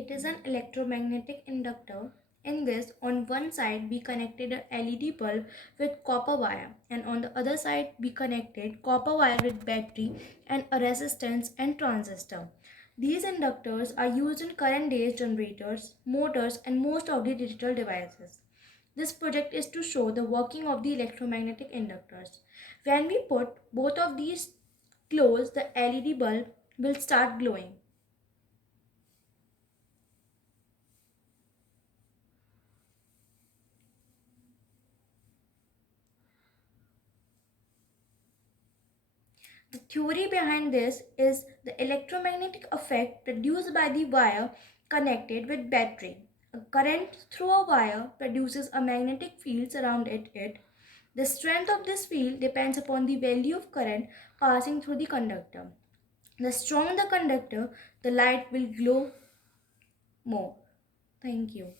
It is an electromagnetic inductor. In this, on one side we connected a LED bulb with copper wire, and on the other side we connected copper wire with battery and a resistance and transistor. These inductors are used in current-based generators, motors, and most of the digital devices. This project is to show the working of the electromagnetic inductors. When we put both of these close, the LED bulb will start glowing. The theory behind this is the electromagnetic effect produced by the wire connected with battery. A current through a wire produces a magnetic field surrounding it. The strength of this field depends upon the value of current passing through the conductor. The stronger the conductor, the light will glow more. Thank you.